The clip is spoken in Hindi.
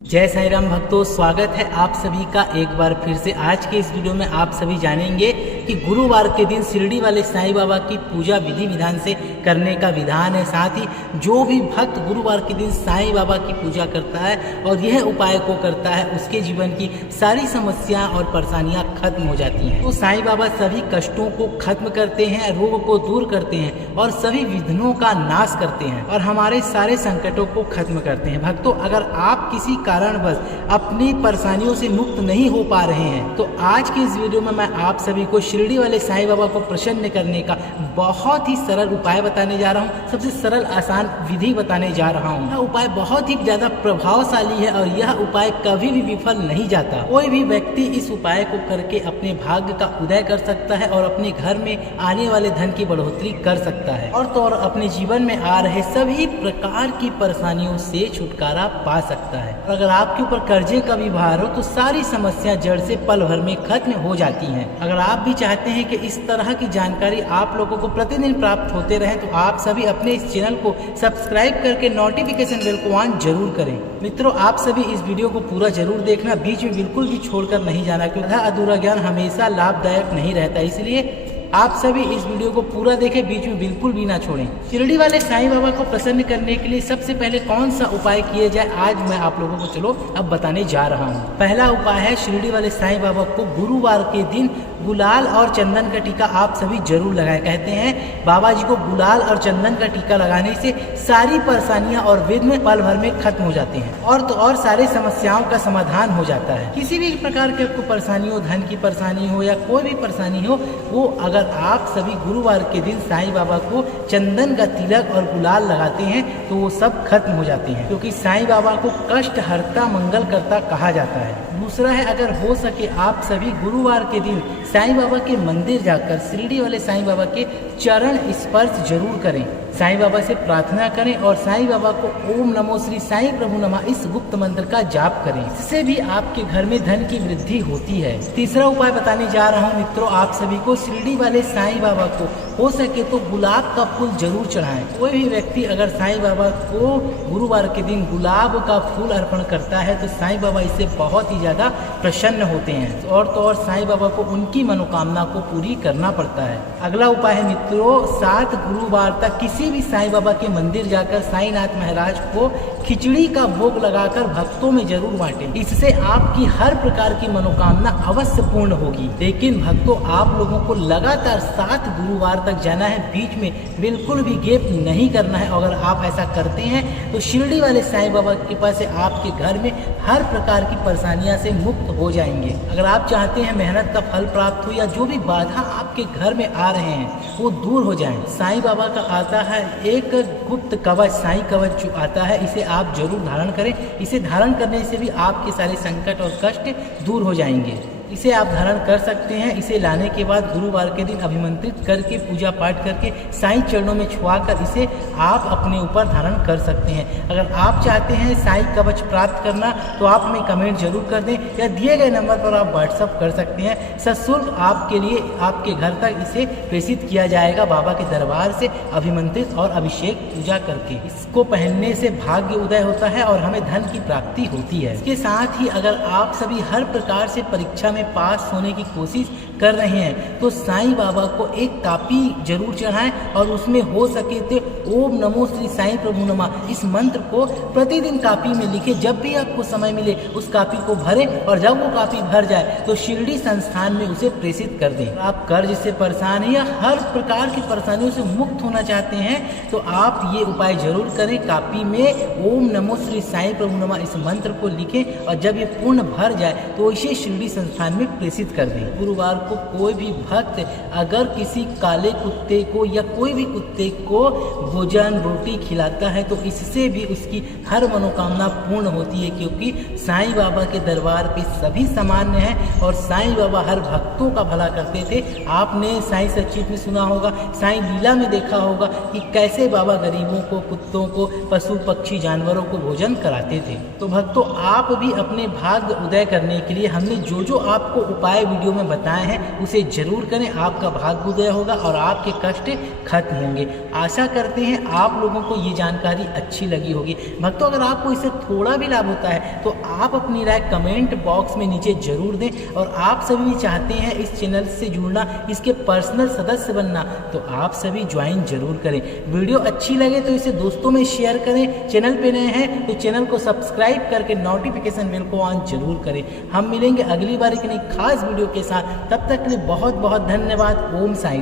जय साईं राम भक्तों, स्वागत है आप सभी का एक बार फिर से। आज के इस वीडियो में आप सभी जानेंगे कि गुरुवार के दिन शिरडी वाले साईं बाबा की पूजा विधि विधान से करने का विधान है। साथ ही जो भी भक्त गुरुवार के दिन साईं बाबा की पूजा करता है और यह उपाय को करता है, उसके जीवन की सारी समस्याएं और परेशानियां खत्म हो जाती हैं। तो साईं बाबा सभी कष्टों को खत्म करते हैं, रोग को दूर करते हैं और सभी विघ्नों का नाश करते हैं और हमारे सारे संकटों को खत्म करते हैं। भक्तों, अगर आप किसी कारणवश अपनी परेशानियों से मुक्त नहीं हो पा रहे हैं तो आज के इस वीडियो में मैं आप सभी को शिरडी वाले साईं बाबा को प्रसन्न करने का बहुत ही सरल उपाय बताने जा रहा हूं। सबसे सरल आसान विधि बताने जा रहा हूं। यह उपाय बहुत ही ज्यादा प्रभावशाली है और यह उपाय कभी भी विफल नहीं जाता। कोई भी व्यक्ति इस उपाय को करके अपने भाग्य का उदय कर सकता है और अपने घर में आने वाले धन की बढ़ोतरी कर सकता है और तो और अपने जीवन में आ रहे सभी प्रकार की परेशानियों से छुटकारा पा सकता है। अगर आपके ऊपर कर्जे का भी भार हो तो सारी समस्या जड़ से पल भर में खत्म हो जाती हैं। अगर आप भी चाहते हैं कि इस तरह की जानकारी आप लोगों को प्रतिदिन प्राप्त होते रहे तो आप सभी अपने इस चैनल को सब्सक्राइब करके नोटिफिकेशन बेल को ऑन जरूर करें। मित्रों, आप सभी इस वीडियो को पूरा जरूर देखना, बीच में बिल्कुल भी छोड़कर नहीं जाना, क्योंकि अधूरा ज्ञान हमेशा लाभदायक नहीं रहता। इसलिए आप सभी इस वीडियो को पूरा देखें, बीच में बिल्कुल भी ना छोड़ें। शिरडी वाले साईं बाबा को प्रसन्न करने के लिए सबसे पहले कौन सा उपाय किया जाए, आज मैं आप लोगों को चलो अब बताने जा रहा हूँ। पहला उपाय है, शिरडी वाले साईं बाबा को गुरुवार के दिन गुलाल और चंदन का टीका आप सभी जरूर लगाएं। कहते हैं बाबा जी को गुलाल और चंदन का टीका लगाने से सारी परेशानियां और विघ्न पल भर में खत्म हो जाते हैं और तो और सारी समस्याओं का समाधान हो जाता है। किसी भी प्रकार की आपको परेशानी हो, धन की परेशानी हो या कोई भी परेशानी हो, वो अगर आप सभी गुरुवार के दिन साईं बाबा को चंदन का तिलक और गुलाल लगाते हैं तो वो सब खत्म हो जाते हैं, क्योंकि साईं बाबा को कष्ट हरता मंगल करता कहा जाता है। दूसरा है, अगर हो सके आप सभी गुरुवार के दिन साईं बाबा के मंदिर जाकर शिरडी वाले साईं बाबा के चरण स्पर्श जरूर करें, साईं बाबा से प्रार्थना करें और साईं बाबा को ओम नमो श्री साईं प्रभु नमः इस गुप्त मंत्र का जाप करें। इससे भी आपके घर में धन की वृद्धि होती है। तीसरा उपाय बताने जा रहा हूँ मित्रों, आप सभी को शिरडी वाले साईं बाबा को हो सके तो गुलाब का फूल जरूर चढ़ाएं। कोई भी व्यक्ति अगर साईं बाबा को गुरुवार के दिन गुलाब का फूल अर्पण करता है तो साईं बाबा इससे बहुत ही ज्यादा प्रसन्न होते हैं और तो और साईं बाबा को उनकी मनोकामना को पूरी करना पड़ता है। अगला उपाय है मित्रों, 7 गुरुवार तक किसी भी साईं बाबा के मंदिर जाकर साईंनाथ महाराज को खिचड़ी का भोग लगाकर भक्तों में जरूर बांटें। इससे आपकी हर प्रकार की मनोकामना अवश्य पूर्ण होगी। लेकिन भक्तों, आप लोगों को लगातार 7 गुरुवार तक जाना है, बीच में बिल्कुल भी गैप नहीं करना है। अगर आप ऐसा करते हैं तो शिरडी वाले साईं बाबा के पास से आपके घर में हर प्रकार की परेशानियां से मुक्त हो जाएंगे। अगर आप चाहते हैं मेहनत का फल प्राप्त हो या जो भी बाधा आपके घर में आ रहे हैं वो दूर हो जाएं, साईं बाबा का आता है एक गुप्त कवच, साईं कवच जो आता है, इसे आप जरूर धारण करें। इसे धारण करने से भी आपके सारे संकट और कष्ट दूर हो जाएंगे। इसे आप धारण कर सकते हैं। इसे लाने के बाद गुरुवार के दिन अभिमंत्रित करके पूजा पाठ करके साईं चरणों में छुआकर इसे आप अपने ऊपर धारण कर सकते हैं। अगर आप चाहते हैं साईं कवच प्राप्त करना तो आप हमें कमेंट जरूर कर दें या दिए गए नंबर पर आप व्हाट्सअप कर सकते हैं। सशुल्क आपके लिए आपके घर तक इसे प्रेषित किया जाएगा बाबा के दरबार से अभिमंत्रित और अभिषेक पूजा करके। इसको पहनने से भाग्य उदय होता है और हमें धन की प्राप्ति होती है। इसके साथ ही अगर आप सभी हर प्रकार से परीक्षा में पास होने की कोशिश कर रहे हैं तो साईं बाबा को एक कापी जरूर चढ़ाएं और उसमें हो सके तो ओम नमो श्री साईं प्रभु नमः इस मंत्र को प्रतिदिन कापी में लिखें। जब भी आपको समय मिले उस कापी को भरें और जब वो कापी भर जाए तो शिरडी संस्थान में उसे प्रेषित कर दें। आप कर्ज से परेशान हैं या हर प्रकार की परेशानियों से मुक्त होना चाहते हैं तो आप ये उपाय जरूर करें। कापी में ओम नमो श्री साईं प्रभु नमः इस मंत्र को लिखें और जब ये पूर्ण भर जाए तो इसे शिरडी संस्थान में प्रेषित कर दें। गुरुवार को कोई भी भक्त अगर किसी काले कुत्ते को या कोई भी कुत्ते को भोजन रोटी खिलाता है तो इससे भी उसकी हर मनोकामना पूर्ण होती है, क्योंकि साईं बाबा के दरबार पे सभी सामान्य हैं और साईं बाबा हर भक्तों का भला करते थे। आपने साईं सच्चित में सुना होगा, साईं लीला में देखा होगा कि कैसे बाबा गरीबों को, कुत्तों को, पशु पक्षी जानवरों को भोजन कराते थे। तो भक्तों, आप भी अपने भाग्य उदय करने के लिए हमने जो आपको उपाय वीडियो में बताए हैं उसे जरूर करें, आपका भाग्य उदय होगा और आपके कष्ट खत्म होंगे। आशा करते हैं आप लोगों को ये जानकारी अच्छी लगी होगी। भक्तों, अगर आपको इससे थोड़ा भी लाभ होता है तो आप अपनी राय कमेंट बॉक्स में नीचे जरूर दें। और आप सभी भी चाहते हैं इस चैनल से जुड़ना, इसके पर्सनल सदस्य बनना, तो आप सभी ज्वाइन जरूर करें। वीडियो अच्छी लगे तो इसे दोस्तों में शेयर करें। चैनल पे नए हैं तो चैनल को सब्सक्राइब करके नोटिफिकेशन बेल को ऑन जरूर करें। हम मिलेंगे अगली बार एक नई खास वीडियो के साथ, तब तक के लिए बहुत बहुत धन्यवाद। ओम साईं।